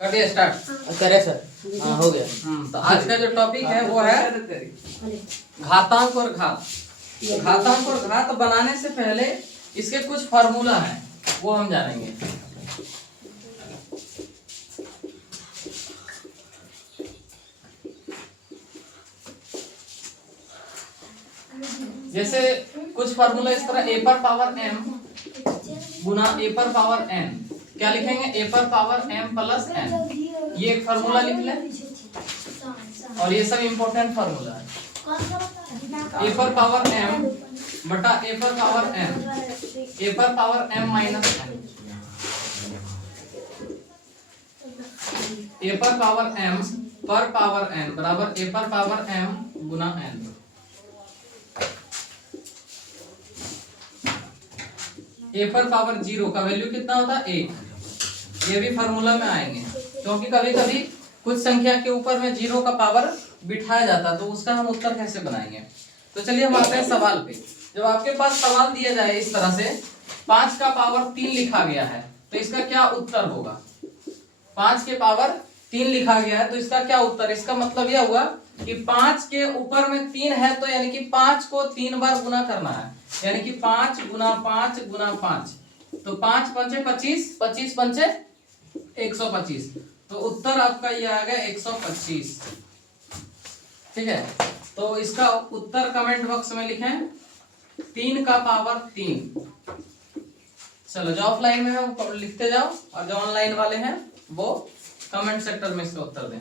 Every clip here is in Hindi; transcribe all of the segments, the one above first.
कर दिया स्टार्ट। करे सर। हाँ हो गया। तो आज का जो टॉपिक है वो है घातांक और घात। घातांक और घात बनाने से पहले इसके कुछ फार्मूला हैं वो हम जानेंगे। जैसे कुछ फार्मूला इस तरह a पर पावर m गुना a पर पावर n, क्या लिखेंगे a पर पावर m प्लस n, ये एक फार्मूला लिख लें। और ये सब इम्पोर्टेंट फार्मूला है। a पर पावर m बटा a पर पावर m, a पर power m minus n, a पर पावर m पर पावर n बराबर a पर power m Guna n। a पर पावर 0 का वैल्यू कितना होता है 1। ये भी फार्मूला में आएंगे क्योंकि कभी कभी कुछ संख्या के ऊपर में 0 का पावर बिठाया जाता है, तो उसका हम उत्तर कैसे बनाएंगे। तो चलिए हम आते हैं सवाल पे। जब आपके पास सवाल दिया जाए इस तरह से 5 का पावर 3 लिखा गया है तो इसका क्या उत्तर होगा। 5 के पावर 3 लिखा गया है तो इसका क्या उत्तर, इसका मतलब यह हुआ कि 5 के ऊपर में 3 है तो यानी कि 5 को 3 बार गुना करना है, यानी कि 5 गुना 5 गुना 5, तो 5 पंचे 25, 25 पंचे 125, तो उत्तर आपका ये आ गया 125। ठीक है, तो इसका उत्तर कमेंट बॉक्स में लिखें 3 का पावर 3। चलो जो ऑफलाइन में है वो लिखते जाओ और जो ऑनलाइन वाले हैं वो कमेंट सेक्टर में इसका उत्तर दें।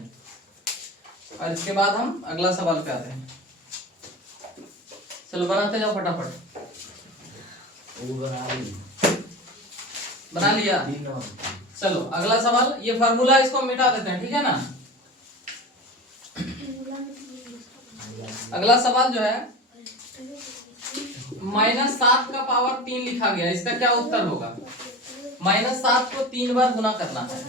और इसके बाद हम अगला सवाल पे आते हैं। चलो बनाते जाओ फटाफट। बना लिया। चलो अगला सवाल, ये फार्मूला इसको मिटा देते हैं, ठीक है ना। अगला सवाल जो है -7 का पावर 3 लिखा गया, इसका क्या उत्तर होगा। -7 को 3 बार गुना करना है।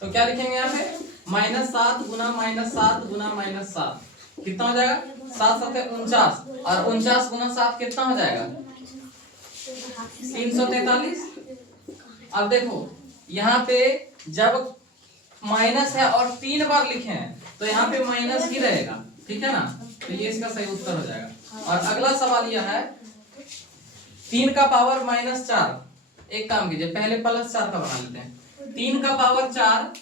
तो क्या लिखेंगे यहाँ पे -7 गुना -7 गुना -7 कितना हो जाएगा 7 7 49, और 49 गुना 7 कितना हो जाएगा 343। अब देखो यहाँ पे जब माइनस है और 3 बार लिखे हैं तो यहाँ पे माइनस ही रहेगा, ठीक है ना, तो ये इसका सही उत्तर हो जाएगा। और अगला सवाल यह है 3 का पावर -4, एक काम कीजिए पहले +4 का बना लेते हैं। 3 का पावर 4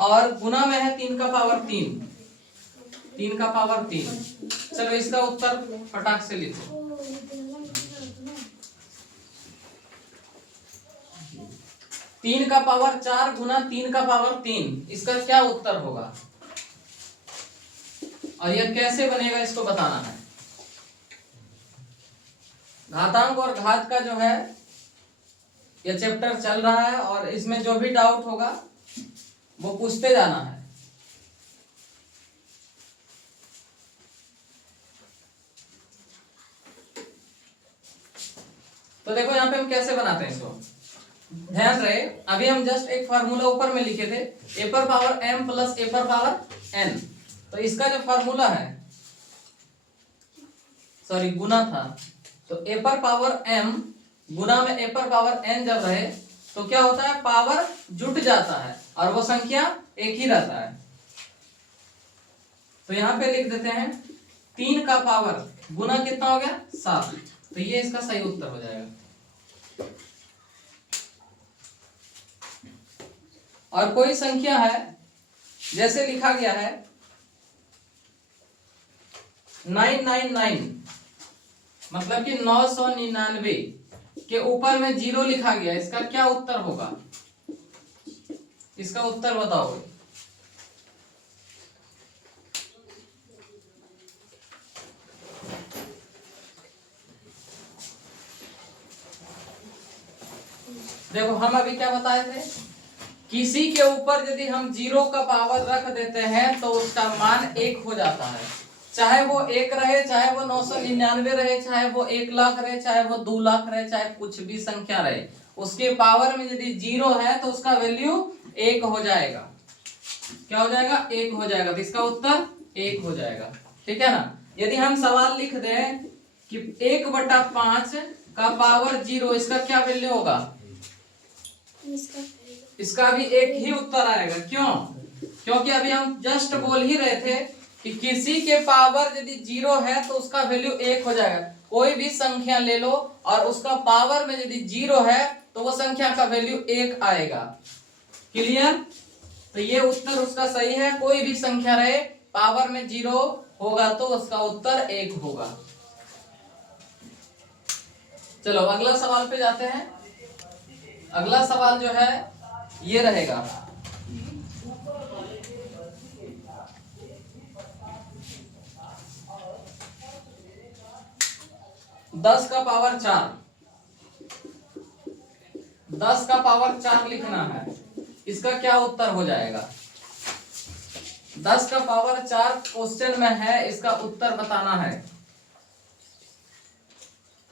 और गुना में है 3 का पावर 3, 3 का पावर 3। चलो इसका उत्तर फटाक से लिखो। तीन का पावर 4 गुना 3 का पावर 3, इसका क्या उत्तर होगा और यह कैसे बनेगा इसको बताना है। घातांक और घात का जो है यह चैप्टर चल रहा है और इसमें जो भी डाउट होगा वो पूछते जाना है। तो देखो यहाँ पे हम कैसे बनाते हैं इसको, ध्यान रहे अभी हम जस्ट एक फार्मूला ऊपर में लिखे थे a पर पावर m प्लस a पर पावर n, तो इसका जो फार्मूला है सॉरी गुना था, तो a पर पावर m गुना में a पर पावर n जब रहे तो क्या होता है पावर जुट जाता है और वो संख्या एक ही रहता है। तो यहाँ पे लिख देते हैं 3 का पावर गुना कितना हो गया 7, तो ये इसका सही उत्तर हो जाएगा। और कोई संख्या है जैसे लिखा गया है 999, मतलब कि 999 के ऊपर में 0 लिखा गया, इसका क्या उत्तर होगा, इसका उत्तर बताओ। देखो हम अभी क्या बताए थे, किसी के ऊपर यदि हम 0 का पावर रख देते हैं तो उसका मान 1 हो जाता है, चाहे वो 1 रहे, चाहे वो 999 रहे, चाहे वो 1 लाख रहे, चाहे वो 2 लाख रहे, चाहे कुछ भी संख्या रहे, उसके पावर में यदि 0 है तो उसका वैल्यू 1 हो जाएगा। क्या हो जाएगा 1 हो जाएगा, तो इसका उत्तर 1 हो जाएगा, ठीक है ना। यदि हम सवाल लिख दें कि 1/5 का पावर 0 इसका क्या वैल्यू होगा? इसका भी एक ही उत्तर आएगा। क्यों? क्योंकि अभी हम जस्ट बोल ही रहे थे कि किसी के पावर यदि 0 है तो उसका वैल्यू 1 हो जाएगा। कोई भी संख्या ले लो और उसका पावर में यदि 0 है तो वो संख्या का वैल्यू 1 आएगा। क्लियर? तो ये उत्तर उसका सही है। कोई भी संख्या रहे पावर में 0 होगा तो उसका उत्तर 1 होगा। चलो अगला सवाल पे जाते हैं। अगला सवाल जो है ये रहेगा, दस का पावर 4, 10 का पावर 4 लिखना है। इसका क्या उत्तर हो जाएगा? 10 का पावर 4 क्वेश्चन में है, इसका उत्तर बताना है।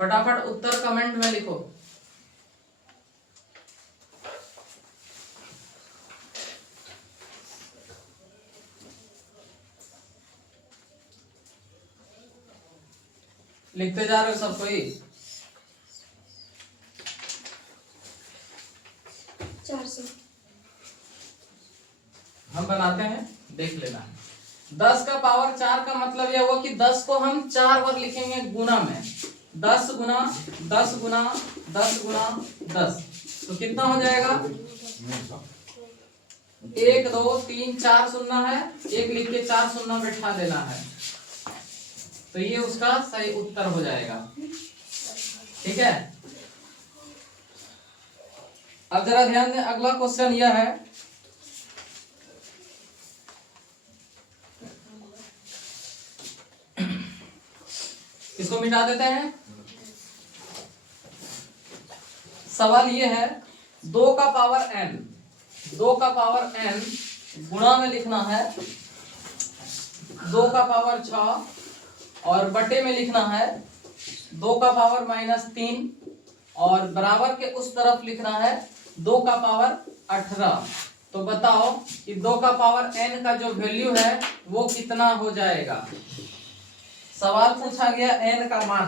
फटाफट उत्तर कमेंट में लिखो। लिखते जा रहे हो सब कोई? 400 हम बनाते हैं, देख लेना। 10 का पावर 4 का मतलब यह हुआ कि 10 को हम 4 बार लिखेंगे गुना में। 10 गुना 10 गुना 10 गुना 10, तो कितना हो जाएगा? 1 2 3 4 शून्य है, एक लिख के 4 शून्य बैठा देना है, तो ये उसका सही उत्तर हो जाएगा। ठीक है, अब जरा ध्यान दें, अगला क्वेश्चन यह है, इसको मिटा देते हैं। सवाल ये है 2 का पावर n, 2 का पावर n गुणा में लिखना है 2 का पावर 6 और बटे में लिखना है 2 का पावर -3 और बराबर के उस तरफ लिखना है 2 का पावर 18। तो बताओ कि 2 का पावर n का जो वैल्यू है वो कितना हो जाएगा? सवाल पूछा गया n का मान,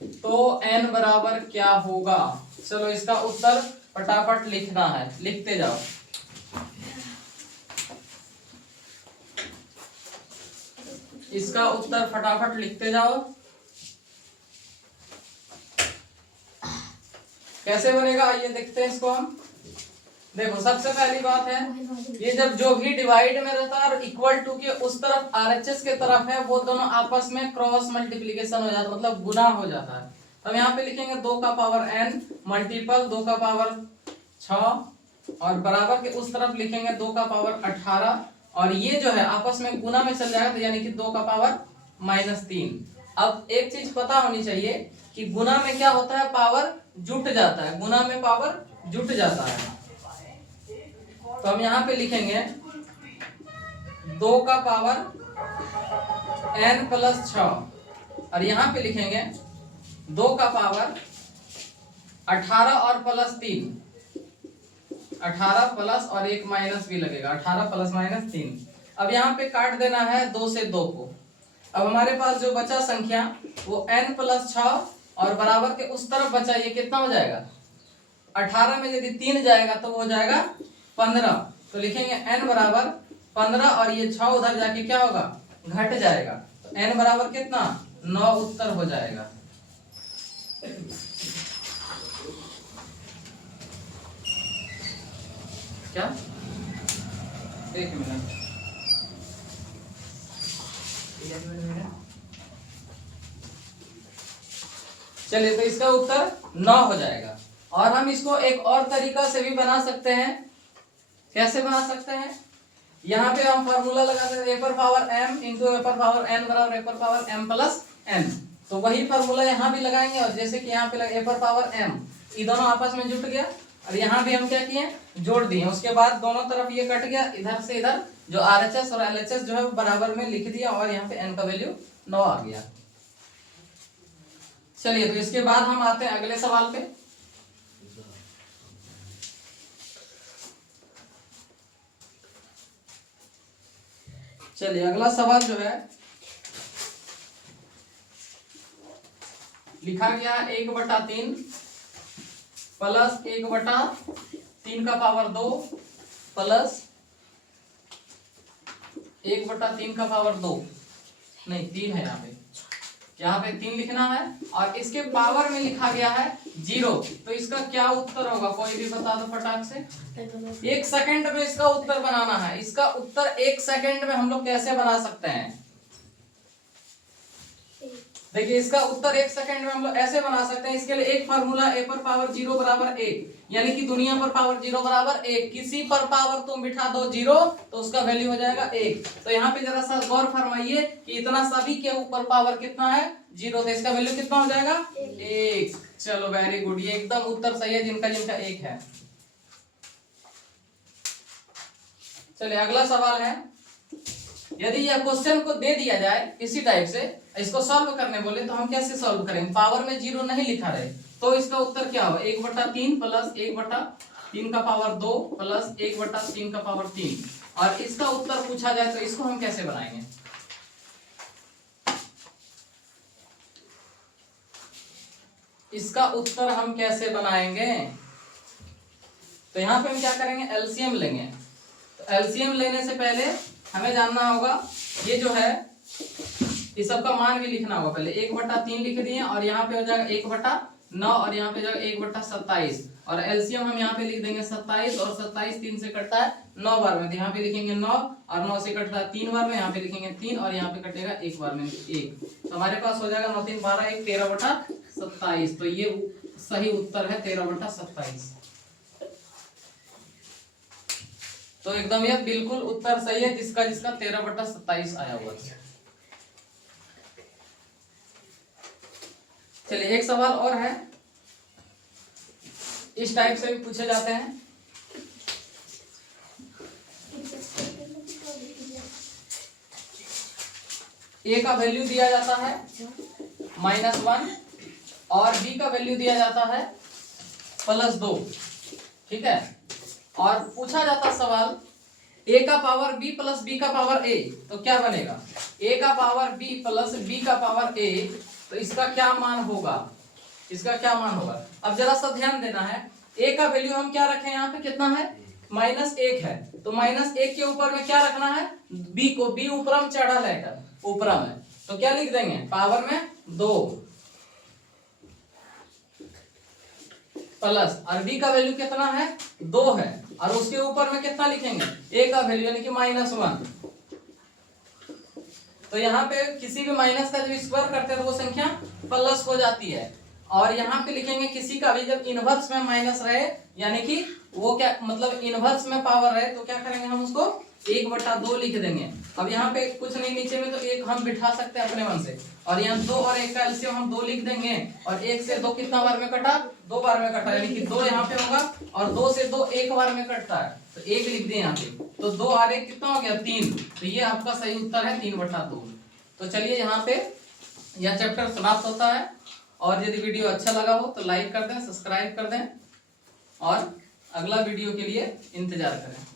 तो n बराबर क्या होगा? चलो इसका उत्तर फटाफट लिखना है, लिखते जाओ। इसका उत्तर फटाफट लिखते जाओ। कैसे बनेगा आइए देखते हैं इसको हम। देखो सबसे पहली बात है, ये जब जो भी डिवाइड में रहता है और इक्वल टू के उस तरफ आरएचएस के तरफ है वो दोनों आपस में क्रॉस मल्टीप्लिकेशन हो जाता है, मतलब गुना हो जाता है। तो हम यहाँ पे लिखेंगे 2 का पावर n मल्टीपल 2 का पावर 6 और बराबर के उस तरफ लिखेंगे 2 का पावर 18 और ये जो है आपस में गुना में चल जाएगा, तो यानी कि 2 का पावर -3। अब एक चीज पता होनी चाहिए कि गुना में क्या होता है, पावर जुट जाता है, गुना में पावर जुट जाता है। तो हम यहाँ पे लिखेंगे 2 का पावर n प्लस 6 और यहाँ पे लिखेंगे 2 का पावर 18 और प्लस 3, 18 प्लस और एक माइनस भी लगेगा, 18 प्लस -3। अब यहाँ पे काट देना है 2 से 2 को। अब हमारे पास जो बचा संख्या वो n प्लस 6 और बराबर के उस तरफ बचा, ये कितना हो जाएगा? 18 में यदि 3 जाएगा तो वो हो जाएगा 15। तो लिखेंगे n बराबर 15 और ये 6 उधर जाके क्या होगा, घट जाएगा। तो n बराबर कितना? 9 उत्तर हो जाएगा। क्या? एक मिनट, चलिए, तो इसका उत्तर 9 हो जाएगा। और हम इसको एक और तरीका से भी बना सकते हैं। कैसे बना सकते हैं? यहाँ पे हम फॉर्मूला लगाते हैं a पर पावर m इंटू a पर पावर n बराबर a पर पावर m प्लस n। तो वही फॉर्मूला यहाँ भी लगाएंगे और जैसे कि यहाँ पे a पर पावर m, ये दोनों आपस में जुट गया और यहाँ भी हम क्या किए, जोड़ दिए। उसके बाद दोनों तरफ ये कट गया, इधर से इधर जो RHS और LHS जो है वो बराबर में लिख दिया और यहाँ पे n का वैल्यू 9 आ गया। चलिए, तो इसके बाद हम आते हैं अगले सवाल पे। चलिए अगला सवाल जो है लिखा गया 1/3 प्लस 1/3 का पावर 2 प्लस 1/3 का पावर 2, नहीं 3 है यहाँ पे 3 लिखना है और इसके पावर में लिखा गया है 0। तो इसका क्या उत्तर होगा, कोई भी बता दो फटाक से। 1 सेकंड में इसका उत्तर बनाना है। इसका उत्तर 1 सेकंड में हम लोग कैसे बना सकते हैं? देखिए इसका उत्तर 1 सेकंड में हम लोग ऐसे बना सकते हैं। इसके लिए एक फार्मूला a पर पावर 0 बराबर 1, यानी कि दुनिया पर पावर 0 बराबर 1। किसी पर पावर तुम बिठा दो 0 तो उसका वैल्यू हो जाएगा 1। तो यहाँ पे जरा सा गौर फरमाइए कि इतना सभी के ऊपर पावर कितना है 0, तो इसका वैल्यू कितना हो जाएगा 1। चलो वेरी गुड, ये एकदम उत्तर सही है जिनका 1 है। चलिए अगला सवाल है, यदि यह क्वेश्चन को दे दिया जाए इसी टाइप से, इसको सॉल्व करने बोले तो हम कैसे सॉल्व करेंगे? पावर में 0 नहीं लिखा रहे तो इसका उत्तर क्या होगा? 1/3 प्लस 1/3 का पावर 2 प्लस 1/3 का पावर 3। और इसका उत्तर पूछा जाए तो इसको हम कैसे बनाएंगे? इसका उत्तर हम कैसे बनाएंगे? तो यहाँ पे हम क्या करेंगे, एलसीएम लेंगे। तो एलसीएम लेने से पहले हमें जानना होगा ये जो है इस सबका मान भी लिखना होगा। पहले 1/3 लिख दिए और यहाँ पे हो जाएगा 1/9 और यहाँ पे जाएगा 1/27 और एलसीएम हम यहाँ पे लिख देंगे 27 और 27 3 से कटता है 9 बार में, तो यहाँ पे लिखेंगे 9 और 9 से कटता है 3 बार में, यहाँ पे लिखेंगे 3 और यहाँ पे कटेगा 1 बार में 1। तो हमारे पास हो जाएगा 9 3 12 1 13/27। तो ये सही उत्तर है 13/27। तो एकदम यह बिल्कुल उत्तर सही है जिसका 13/27 आया हुआ है। चलिए एक सवाल और है, इस टाइप से भी पूछे जाते हैं। ए का वैल्यू दिया जाता है -1 और बी का वैल्यू दिया जाता है +2, ठीक है। और पूछा जाता सवाल a का पावर b प्लस b का पावर a, तो क्या बनेगा? a का पावर b प्लस b का पावर a, तो इसका क्या मान होगा? इसका क्या मान होगा? अब जरा सा ध्यान देना है, a का वैल्यू हम क्या रखें, यहाँ पे कितना है -1 है, तो -1 के ऊपर में क्या रखना है, b को, b ऊपरम चढ़ा लेकर ऊपरम है, तो क्या लिख देंगे पावर में 2 प्लस, और b का वैल्यू कितना है 2 है और उसके ऊपर में कितना लिखेंगे a का वैल्यू यानी कि -1। तो यहाँ पे किसी भी माइनस का जब स्क्वायर करते हैं तो वो संख्या प्लस हो जाती है। और यहाँ पे लिखेंगे किसी का भी जब इनवर्स में माइनस रहे यानी कि वो क्या मतलब इनवर्स में पावर रहे तो क्या करेंगे हम उसको 1/2 लिख देंगे। अब यहाँ पे कुछ नहीं नीचे में तो 1 हम बिठा सकते हैं अपने मन से, और यहाँ 2 और 1 का एलसीएम हम 2 लिख देंगे और 1 से 2 कितना बार में कटा, 2 बार में कटा, यानी कि 2 यहाँ पे होगा और 2 से 2 1 बार में कटता है तो 1 लिख दें यहाँ पे, तो 2 और 1 कितना हो गया 3। तो ये आपका सही उत्तर है 3/2। तो चलिए यहाँ पे यह चैप्टर समाप्त होता है, और यदि वीडियो अच्छा लगा हो तो लाइक कर दें, सब्सक्राइब कर दें और अगला वीडियो के लिए इंतजार करें।